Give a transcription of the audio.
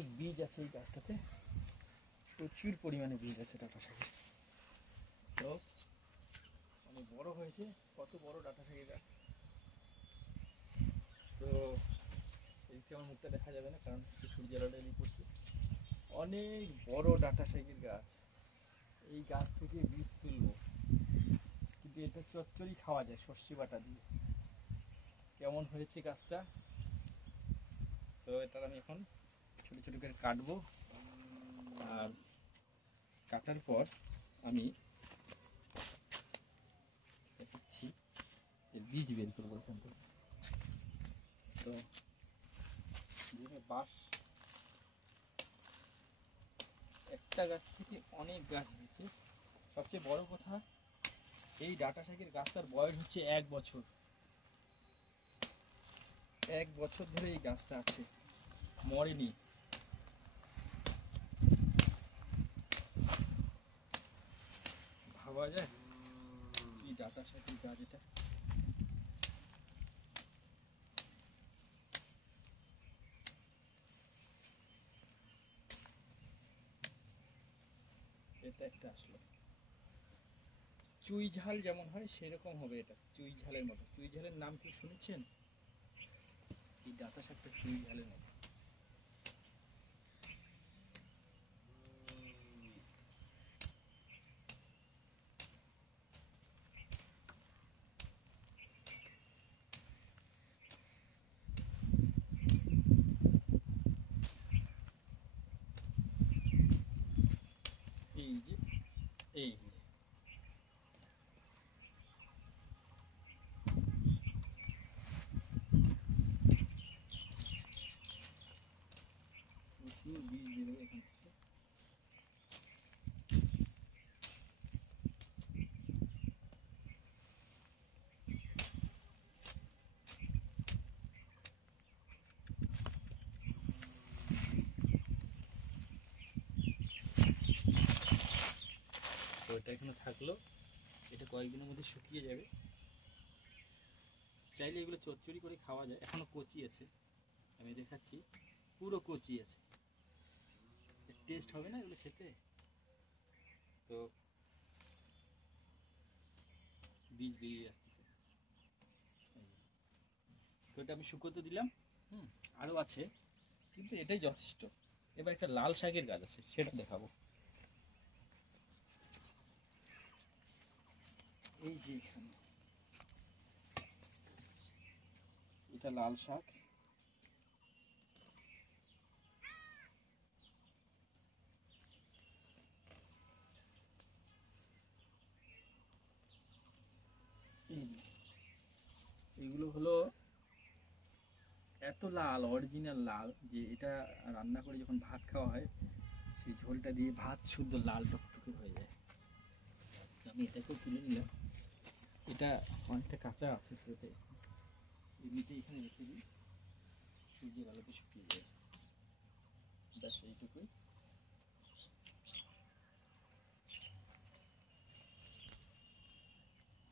অনেক বীজ আছে এই গাছটাতে, প্রচুর পরিমাণে বীজ আছে ডাঁটা শাকের। তো অনেক বড় হয়েছে, কত বড় ডাঁটা শাকের গাছ। তো এইদিকে আমার মুখটা দেখা যাবে না কারণ সূর্যের আলো এদিকে পড়ছে। অনেক বড় ডাঁটা শাকের গাছ, এই গাছ থেকে বীজ তুলবো, কিন্তু এটা চচ্চড়ি খাওয়া যায় সর্ষে বাটা দিয়ে। কেমন হয়েছে গাছটা, তো এটা আমি এখন ছোট ছোট করে কাটবো, আর কাটার পর আমি দেখাচ্ছি এর বীজ বের করবো এখান থেকে। তো বাঁশ একটা গাছ থেকে অনেক গাছ হয়েছে। সবচেয়ে বড় কথা, এই ডাঁটা শাকের গাছটার বয়স হচ্ছে 1 বছর। 1 বছর ধরে এই গাছটা আছে, মরেনি। ভাবা যায় কি ডাঁটা শাকের গাছ এটা। এটা একটা আসলো চুই ঝাল যেমন হয় সেরকম হবে, এটা চুই ঝালের মতো। চুই ঝালের নাম কি শুনেছেন? এই ডাঁটা শাকটা চুই ঝালের মতো। এই যে এই প্রচুর বীজ বেরোবে এখান থেকে। তো এটা এখানে থাকলো, এটা কয়েকদিনের মধ্যে শুকিয়ে যাবে। চাইলে এগুলো চচ্চড়ি করে খাওয়া যায়, এখনো কচি আছে, আমি দেখাচ্ছি পুরো কচি আছে। টেস্ট হবে না এগুলো খেতে। তো বীজ বেরিয়ে আসতেছে, তো এটা আমি শুকোতে দিলাম। আরও আছে কিন্তু এটাই যথেষ্ট। এবার একটা লাল শাকের গাছ আছে, সেটা দেখাবো। এই যে এখানে এটা লাল শাক, এগুলো হলো এত লাল, অরিজিনাল লাল, যে এটা রান্না করে যখন ভাত খাওয়া হয় সেই ঝোলটা দিয়ে ভাত শুদ্ধ লাল টকটকে হয়ে যায়। আমি এটাকেও তুলে নিলাম, এটা অনেকটা কাঁচা আছে, সেটা এমনিতে এখানে রেখে দিই, সূর্যের আলোতে শুকিয়ে যায়। ব্যাস এইটুকুই।